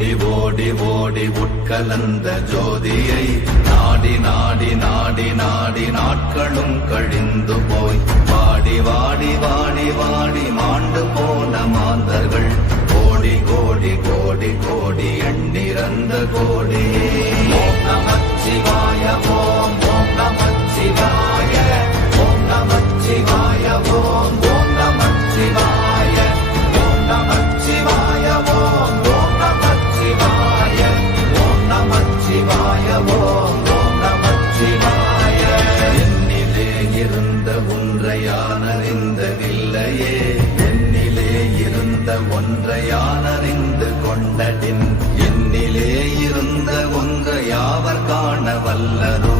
ஓடி ஓடி ஓடி உட்கலந்த ஜோதியை நாடி நாடி நாடி நாடி நாட்களும் கழிந்து போய் வாடி வாடி வாடி வாடி மாண்டு போன மாந்தர்கள் கோடி கோடி கோடி கோடி எண்ணிறந்த கோடி. ஓம் நமச்சிவாய ஓம் ஓம் நமச்சிவாய ஓம் நமச்சிவாய ஓம் ஓம் நமச்சிவாய ஓம் நமச்சிவாய ஓம் ஓம் நமச்சிவாய ஓம் நமச்சிவாய ஓம் ஓம் நமச்சிவாய. என்னிலே இருந்த ஒன்றை யான் அறிந்ததில்லையே, என்னிலே இருந்த ஒன்றை யான் அறிந்து கொண்டடின், என்னிலே இருந்த ஒன்றை யாவர் காண வல்லரோ,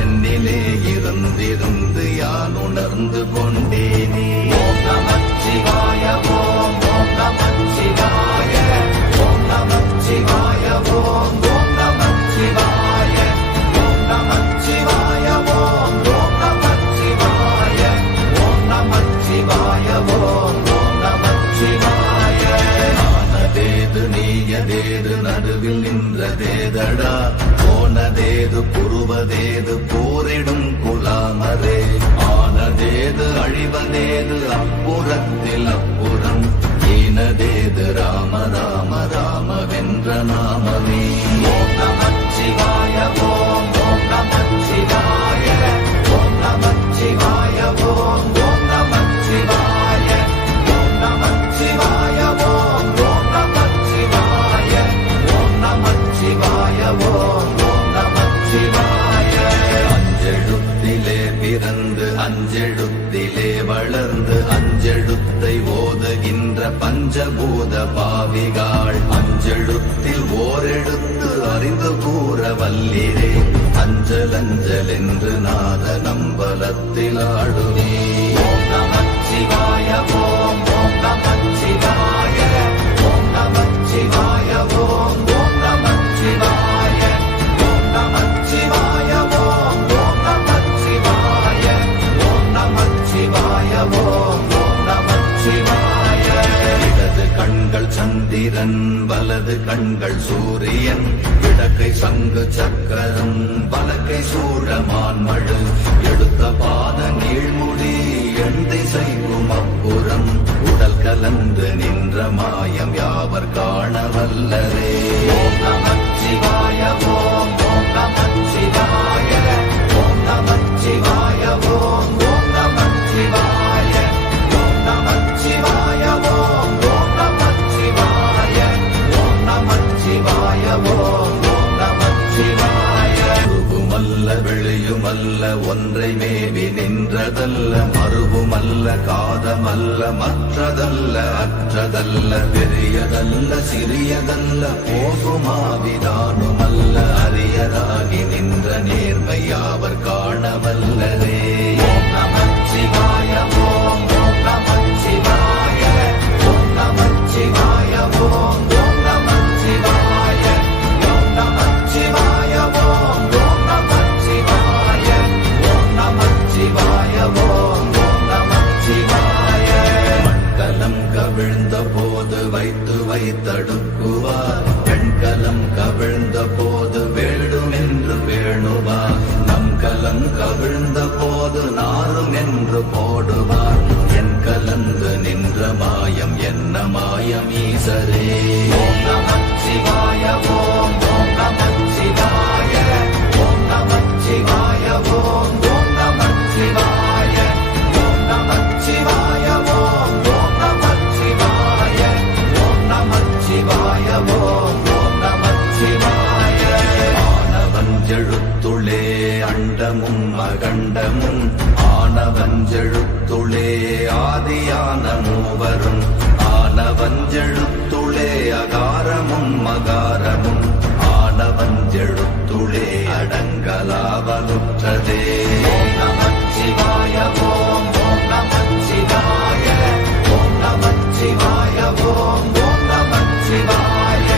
என்னிலே இருந்திருந்து யான் உணர்ந்து கொண்டேனே. ஓம் நமச்சிவாய ஓம் ஓம் நமச்சிவாய ஓம் நமச்சிவாய ஓம் ஓம் நமச்சிவாய ஓம் நமச்சிவாய ஓம் ஓம் நமச்சிவாய ஓம் நமச்சிவாய ஓம் ஓம் நமச்சிவாய. ஆனதேது நீயதேது நடுவில் நின்றதேதடா, போனதேது புருவதேது போரிடும் குலாமரே, ஆனதேது அழிவதேது அப்புறத்தில் அப்புறம், ஈனதேது ராம ராம ராம வென்ற நாமமே. ஓம் நமச்சிவாய ஓம் ஓம் நமச்சிவாய ஓம் நமச்சிவாய ஓம் ஓம் நமச்சிவாய ஓம் நமச்சிவாய ஓம் ஓம் நமச்சிவாய ஓம் நமச்சிவாய ஓம் ஓம் நமச்சிவாய. அஞ்செழுத்திலே பிறந்து அஞ்செழுத்திலே வளர்ந்து அஞ்செழுத்தை ஓதுகின்ற பஞ்சபூத பாவிகாள், அஞ்செழுத்தில் ஓரெழுத்து அறிந்து கூற வல்லிரே, அஞ்சல் அஞ்சல் என்று நாத நம்பலத்தில் ஆடுவே. ஓம் நமச்சிவாய ஓம் ஓம் நமச்சிவாய ஓம் நமச்சிவாய ஓம் ஓம் நமச்சிவாய ஓம் நமச்சிவாய ஓம் ஓம் நமச்சிவாய ஓம் நமச்சிவாய ஓம் ஓம் நமச்சிவாய. இடது கண்கள் சந்திரன் வலது கண்கள் சூரியன், இடக்கை சங்கு சக்கரம் வலக்கை சூழமான்மழு, எடுத்த பாத நீழ்முடி எண் திசைக்கும் அப்புறம், உடல் கலந்து நின்ற மாயம் யாவர் காண வல்லரே. ஓம் நமச்சிவாய ஓம் ஓம் நமச்சிவாய ஓம் நமச்சிவாய ஓம் ஓம் நமச்சிவாய ஓம் நமச்சிவாய ஓம் ஓம் நமச்சிவாய ஓம் நமச்சிவாய ஓம் ஓம் நமச்சிவாய. உருவுமல்ல வெளியுமல்ல ஒன்றை மேவி நின்றதல்ல, மறுவுமல்ல காதமல்ல மற்றதல்ல அற்றதல்ல, பெரியதல்ல சிறியதல்ல போகுமாவிதானுமல்ல, அரியதாகி நின்ற நேர்மை யாவர் காண வல்லரே. ஓம் நமச்சிவாய ஓம் ஓம் நமச்சிவாய ஓம் நமச்சிவாய ஓம் ஓம் நமச்சிவாய ஓம் நமச்சிவாய ஓம் ஓம் நமச்சிவாய ஓம் நமச்சிவாய ஓம் ஓம் நமச்சிவாய. மண்கலம் கவிழ்ந்த போது வைத்து வைத்தடுக்குவார், பெண்கலம் கவிழ்ந்த போது வேடும் என்று வேணுவார், நம் கலம் கவிழ்ந்த போது நாரும் என்று போடுவார், என் கலந்து நின்ற மாயம் என்ன மாயம் ஈசரே. ஓம் நமச்சிவாய ஓம் ஓம் நமச்சிவாய ஓம் நமச்சிவாய ஓம் ஓம் நமச்சிவாய ஓம் நமச்சிவாய ஓம் ஓம் நமச்சிவாய ஓம் நமச்சிவாய ஓம் ஓம் நமச்சிவாய. ஆனவஞ்செழுத்துளே அண்டமும் அகண்டமும், ஆனவஞ்செழுத்துளே ஆதியான மூவரும், ஆனவஞ்செழுத்துளே அகாரமும் மகாரமும், ஆனவஞ்செழுத்துளே அடங்கலாவலுற்றதே. ஓம் நமச்சிவாய ஓம் ஓம் நமச்சிவாய ஓம் நமச்சிவாய ஓம் ஓம் நமச்சிவாய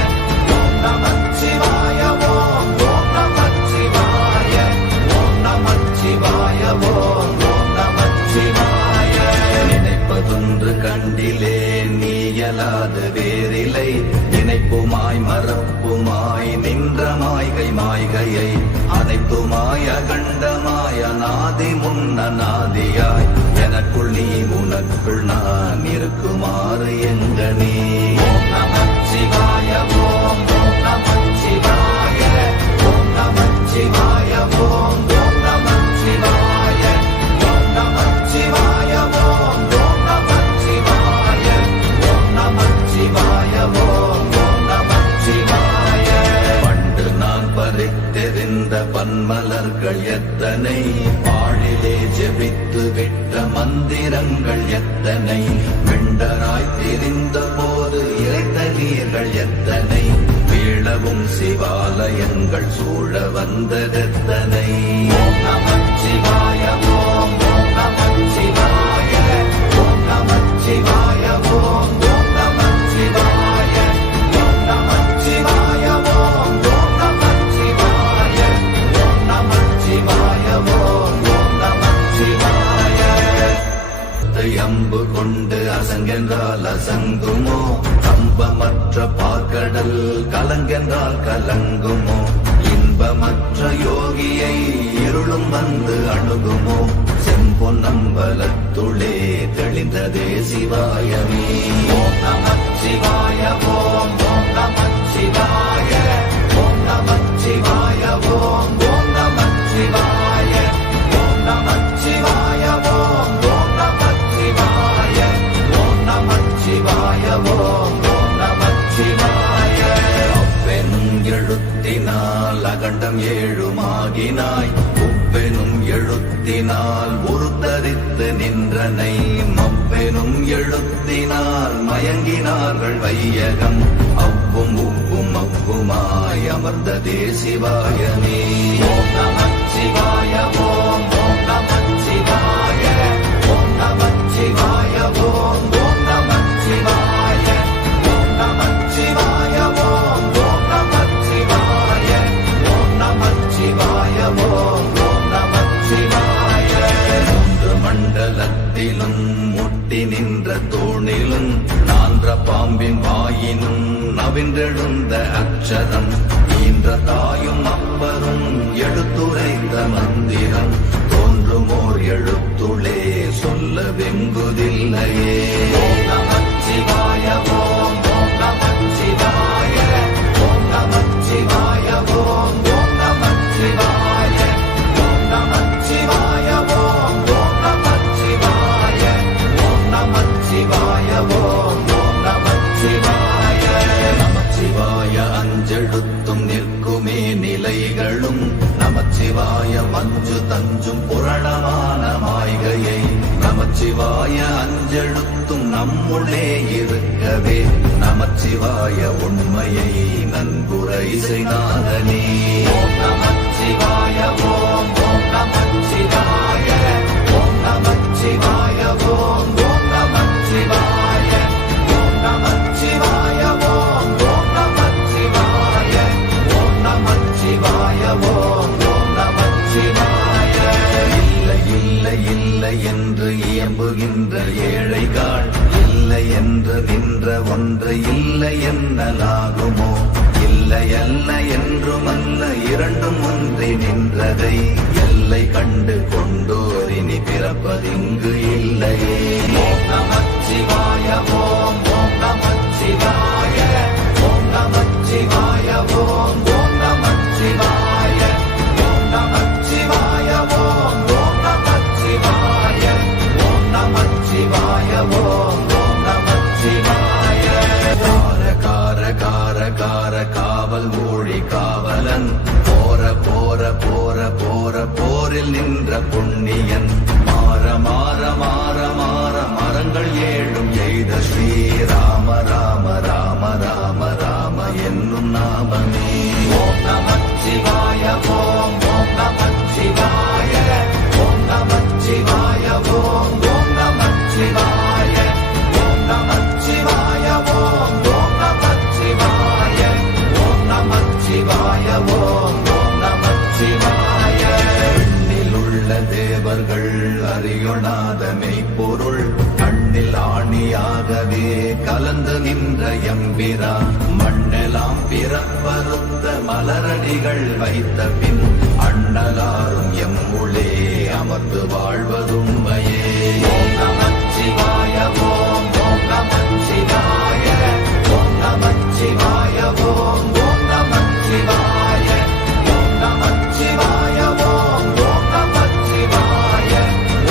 ஓம் நமச்சிவாய ஓம் ஓம் நமச்சிவாய ஓம் நமச்சிவாய ஓம் ஓம் நமச்சிவாய. நினைப்பதொன்று கண்டிலே நீயலாது வேறில்லை, நினைப்ப நினைப்புமாய் மறப்புமாய் நின்ற மாய்கை மாய்கையை அனைத்துமாய் அகண்டமாய் அநாதி முன்னநாதியாய் எனக்குள் நீ உனக்குள் நான் இருக்குமாறு எங்கனே. ஓம் நமச்சிவாய ஓம் ஓம் நமச்சிவாய ஓம் நமச்சிவாய ஓம் ஓம் நமச்சிவாய ஓம் நமச்சிவாய ஓம் ஓம் நமச்சிவாய ஓம் நமச்சிவாய ஓம் ஓம் நமச்சிவாய. பண்டு நான் பறித்தெறிந்த பன்மலர்கள் எத்தனை பாழிலே ஜெபித்து விட்ட மந்திரங்கள் எத்தனை வெண்டராய் தெரிந்த போது இறைத்த நீர்கள் எத்தனை வீழவும் சிவாலயங்கள் சூழ வந்ததெத்தனை. ஓம் நமச்சிவாய ஓம் ஓம் நமச்சிவாய ஓம் நமச்சிவாய ஓம் ஓம் நமச்சிவாய ஓம் நமச்சிவாய ஓம் ஓம் நமச்சிவாய ஓம் நமச்சிவாய ஓம் ஓம் நமச்சிவாய. அம்பு கொண்டு அசங்கென்றால் அசங்குமோ கம்பமற்ற பார்க்கடல் கலங்கென்றால் கலங்குமோ இன்பமற்ற யோகியை இருளும் வந்து அணுகுமோ செம்பொன்னம்பலத்துளே தெளிந்ததே சிவாயமே. ஓம் நமச்சிவாய ஓம் ஓம் நமச்சிவாய ஓம் நமச்சிவாய ஓம் ஓம் நமச்சிவாய ஓம் நமச்சிவாய ஓம் ஓம் நமச்சிவாய ஓம் நமச்சிவாய ஓம் ஓம் நமச்சிவாய. அவ்வெனும் எழுத்தினால் அகண்டம் ஏழுமாகினாய் உவ்வெனும் எழுத்தினால் உருத்தரித்து நின்றனை மவ்வெனும் எழுத்தினால் மயங்கினார்கள் வையகம் அவ்வும் உவ்வும் அவ்வுமாய் அமர்ந்ததே சிவாயமே. ஓம் நமச்சிவாய ஓம் ஓம் நமச்சிவாய ஓம் நமச்சிவாய ஓம் ஓம் நமச்சிவாய ஓம் நமச்சிவாய ஓம் ஓம் நமச்சிவாய ஓம் நமச்சிவாய ஓம் ஓம் நமச்சிவாய. மூன்று மண்டலத்திலும் முட்டி நின்ற தூணிலும் நான்ற பாம்பின் வாயினும் நவின்றெழுந்த அக்ஷரம் ஈன்ற தாயும் அப்பரும் எடுத்துரைத்த மந்திரம் தோன்றுமோர் எழுத்துளே சொல்ல வெங்குதில்லையே. ஓம் நமச்சிவாய ஓம் ஓம் நமச்சிவாய ஓம் நமச்சிவாய ஓம் ஓம் நமச்சிவாய ஓம் நமச்சிவாய ஓம் ஓம் நமச்சிவாய ஓம் நமச்சிவாய ஓம் ஓம் நமச்சிவாய. நமச்சிவாய அஞ்செழுத்தும் நிற்குமே நிலைகளும் நமச்சிவாய மஞ்சு தஞ்சும் புரணமான மாய்கையை நமச்சிவாய அஞ்செழுத்தும் நம்முள்ளே இருக்கவே நமச்சிவாய உண்மையை நன்குரை செய்தாதனே. ஓம் நமச்சிவாய ஓம் ஓம் நமச்சிவாய ஓம் நமச்சிவாய ஓம் ஓம் நமச்சிவாய ஓம் நமச்சிவாய ஓம் ஓம் நமச்சிவாய ஓம் நமச்சிவாய ஓம் ஓம் நமச்சிவாய. இல்லை இல்லை இல்லை என்று இயம்புகின்ற ஏழைகள் இல்லை என்று நின்ற ஒன்று இல்லை என்னலாகுமோ இல்லை அல்ல என்றுமல்ல இரண்டும் ஒன்றி நின்றதை எல்லை கண்டு கொண்டோரினி பிறப்பதிங்கு இல்லையே. ஓம் நமச்சிவாய ஓம் ஓம் நமச்சிவாய ஓம் நமச்சிவாய ஓம் ஓம் நமச்சிவாய ஓம் நமச்சிவாய ஓம் ஓம் நமச்சிவாய ஓம் நமச்சிவாய ஓம் ஓம் நமச்சிவாய. கார கார கார கார காவல் மொழி காவலன் போர போர போர போர போரில் நின்ற புண்ணியன் மாற மாற மாற மாற மரங்கள் ஏழும் எய்த ஸ்ரீராம ராம ராம ராம ராம என்னும் நாமமே. ஓம் நமச்சிவாய ஓம் ஓம் நமச்சிவாய ஓம் நமச்சிவாய ஓம் ஓம் நமச்சிவாய ஓம் நமச்சிவாய ஓம் ஓம் நமச்சிவாய ஓம் நமச்சிவாய ஓம் ஓம் நமச்சிவாய. எண்ணிலுள்ள தேவர்கள் அறியொணாத மெய்ப்பொருள் கண்ணில் ஆணியாகவே கலந்து நின்ற எம்பிரா மண்ணெல்லாம் பிறப்பறுத்த மலரடிகள் வைத்த பின் அண்ணலாரும் எம்முளே அமர்ந்து வாழ்வதுண்மையே. ஓம் நமச்சிவாய ஓம் ஓம் நமச்சிவாய ஓம் நமச்சிவாய ஓம் ஓம் நமச்சிவாய ஓம் நமச்சிவாய ஓம் ஓம் நமச்சிவாய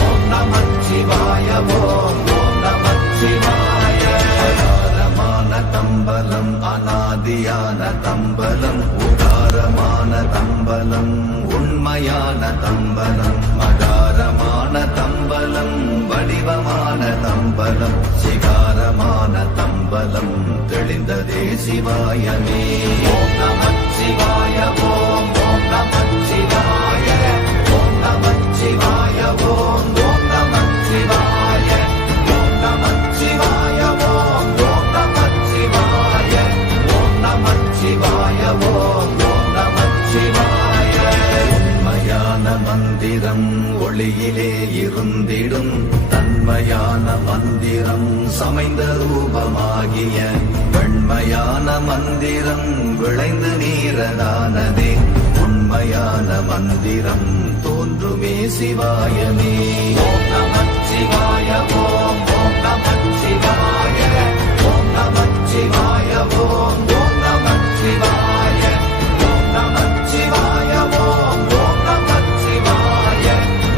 ஓம் நமச்சிவாய ஓம் ஓம் நமச்சிவாய. அகாரமான தம்பலம் அநாதியான தம்பலம் உகாரமான தம்பலம் உண்மையான தம்பலம் மகாரமான தம்பலம் வடிவமான தம்பலம் சிகாரமான தம்பலம் தெளிந்ததே சிவாயமே. ஓம் நமச்சிவாய ஓம் ஓம் நமச்சிவாய ஓம் நமச்சிவாய ஓம் ஓம் நமச்சிவாய ஓம் நமச்சிவாய ஓம் ஓம் நமச்சிவாய ஓம் நமச்சிவாய ஓம் ஓம் நமச்சிவாய. உண்மையான மந்திரம் ஒளியிலே இருந்திடும் தன்மையான மந்திரம் சமைந்த ரூபமாகிய வெண்மையான மந்திரம் விளைந்து நீரதானதே உண்மையான மந்திரம் தோன்றுமே சிவாயமே. ஓம் நமச்சிவாய ஓம் ஓம் நமச்சிவாய ஓம் நமச்சிவாய ஓம் ஓம் நமச்சிவாய ஓம் நமச்சிவாய ஓம் ஓம் நமச்சிவாய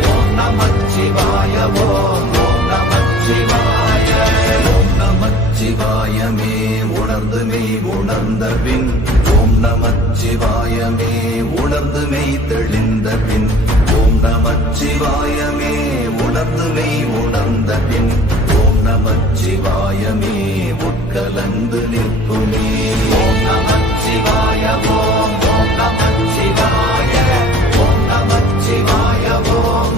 ஓம் நமச்சிவாய ஓம் ஓம் நமச்சிவாய. ஓம் நமச்சிவாயமே உணர்ந்து மெய் உணர்ந்த பின் ஓம் நமச்சிவாயமே உணர்ந்து மெய் தெளிந்த பின் ஓம் நமச்சிவாயமே உணர்ந்து மெய் உணர்ந்த பின் ஓம் நமச்சிவாயமே உட்கலந்து நிற்குமே. ஓம் நமச்சிவாய ஓம் ஓம் நமச்சிவாய ஓம் நமச்சிவாய ஓம்